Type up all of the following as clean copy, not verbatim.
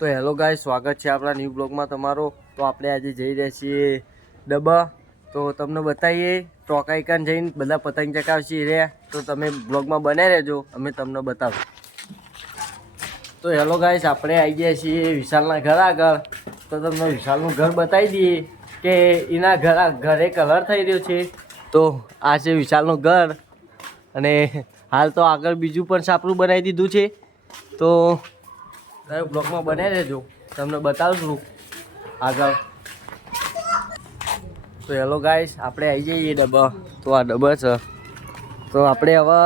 તો hello guys, સ્વાગત છે આપણા ન્યૂ બ્લોગમાં તમારો। તો આપણે આજે જઈ રહ્યા છીએ ડબ્બા। તો તમને બતાવીએ ટોકાઈકાન જઈને બધા પતંગ ચગાવશી રહ્યા। તો તમે બ્લોગમાં બને રહેજો, અમે તમને બતાવું। તો હેલો ગાઈસ, આપણે આવી ગયા છીએ વિશાલના ઘર આગળ। તો તમને વિશાલનું ઘર બતાવી દઈએ કે એના ઘરે કલર થઈ રહ્યો છે। તો આ છે વિશાલનું ઘર અને હાલ તો આગળ બીજું પણ સાપરું બનાવી દીધું છે। તો બ્લોગમાં બને રહેજો, તમને બતાવશું આગળ। તો હેલો ગાઈસ, આપણે આવી જઈએ ડબ્બા। તો આ ડબ્બા છે। તો આપણે હવે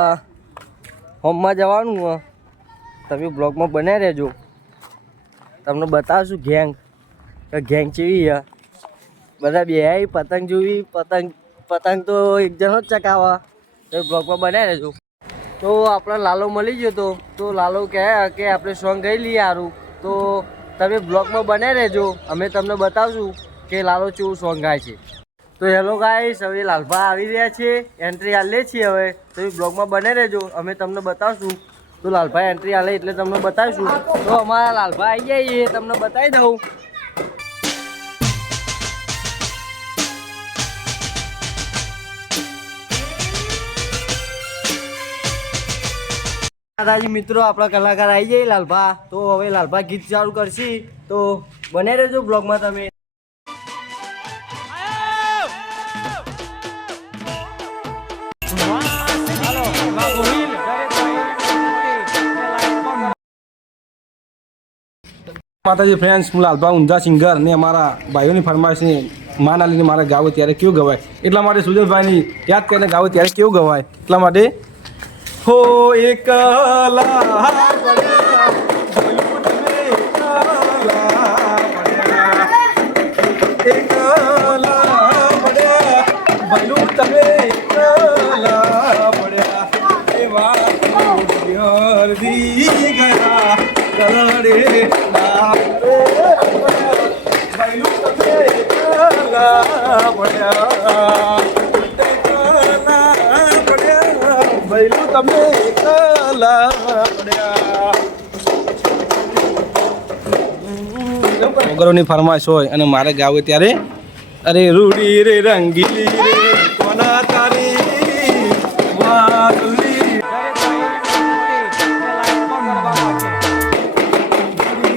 હોમમાં જવાનું હોય, તમે બ્લોગમાં બને રહેજો, તમને બતાવશું ગેંગ ચેવી છે। બધા બે પતંગ જોવી, પતંગ તો એક જણો જ ચકાવવા। તો બ્લોગમાં બને રહેજો। તો આપણા લાલો મળી ગયો તો લાલો કહે કે આપણે સોંગ ગઈ લઈએ સારું। તો તમે બ્લોગમાં બને રહેજો, અમે તમને બતાવશું કે લાલો કેવું સોંગ ગાય છે। તો હેલો ગાઈસ, હવે લાલભા આવી રહ્યા છે, એન્ટ્રી હાલે છીએ હવે। તમે બ્લોગમાં બને રહેજો, અમે તમને બતાવશું। તો લાલભાઈ એન્ટ્રી હાલે એટલે તમને બતાવીશું। તો અમારા લાલભા આવી જઈએ, તમને બતાવી દઉં। દાદાજી મિત્રો, આપણા કલાકાર આવી જાય લાલભા। તો હવે લાલભા ગીત ચાલુ કરશી, તો બને રહેજો બ્લોગમાં તમે। માતાજી ફ્રેન્ડ્સ, હું લાલભા ઊંઝા સિંગર ને અમારા ભાઈઓની ફરમાઈશની માન આલીને મારે ગાવું ત્યારે કેવું ગવાય, એટલા માટે સુજલભાઈની યાદ કરીને ગાવું ત્યારે કેવું ગવાય, એટલા માટે હો એકલા ભલું તમે એકલા પડ્યા એવા ગયા કલડે ભલું તમે એકલા પડ્યા ભલું તમે એકલા પડ્યા। વગરોની ફરમાઈશ હોય અને મારે ગાવું ત્યારે અરે રૂડી રે રંગીલી રે કોના તારી વાદળી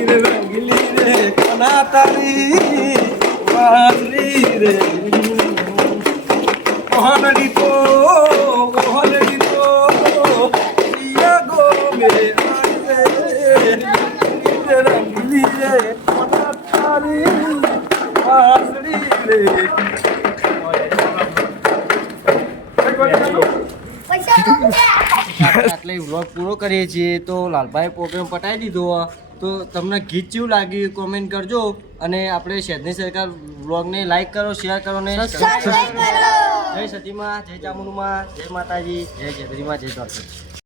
રે રંગીલી રે કોના તારી વાદળી રે કોહનડી તો પિયા ગો મેરે આને રે રંગીલી રે કોના તારી આટલે વ્લોગ પૂરો કરીએ છીએ। તો લાલભાઈ પ્રોગ્રામ પટાવી દીધો। તો તમને ગીત કેવું લાગ્યું કોમેન્ટ કરજો, અને આપણે શહેરની સરકાર વ્લોગને લાઈક કરો, શેર કરો ને જય સતીમાં, જય ચામુંડમાં, જય માતાજી, જય ચેતરીમાં, જય દ્વારકા।